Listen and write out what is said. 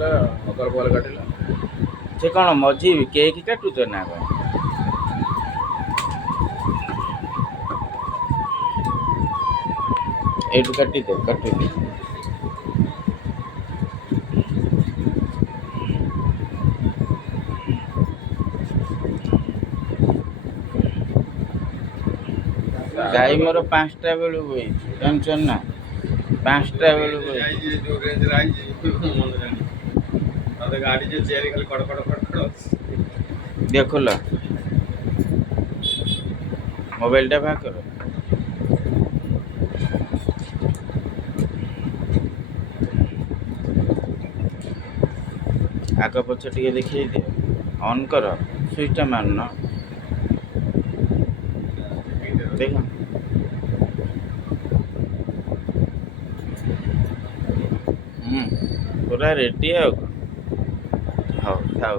ପୁରା ଅଗଲ ବଗଲ କାଟିଲା। ସେ କ'ଣ ମଝି କେକ୍ କାଟୁଛ ନା କ'ଣ? ଏଇଠୁ କାଟିଦେ କାଟିଦେ। ଗାଈ ମୋର 5ଟା ବେଳକୁ ହେଇଛି ଜାଣିଛ ନା? 5ଟା ବେଳକୁ ଦେଖିଲ ମୋବାଇଲଟା ବାହାର କର। ଆଗ ପଛ ଟିକେ ଦେଖେଇ ଦିଅ। ଅନ୍ କର, ସୁଇଚଟା ମାରୁନ। ଦେଖ ପୁରା ରେଡି ଆଉ କ'ଣ? ହଉ ଥାଉ।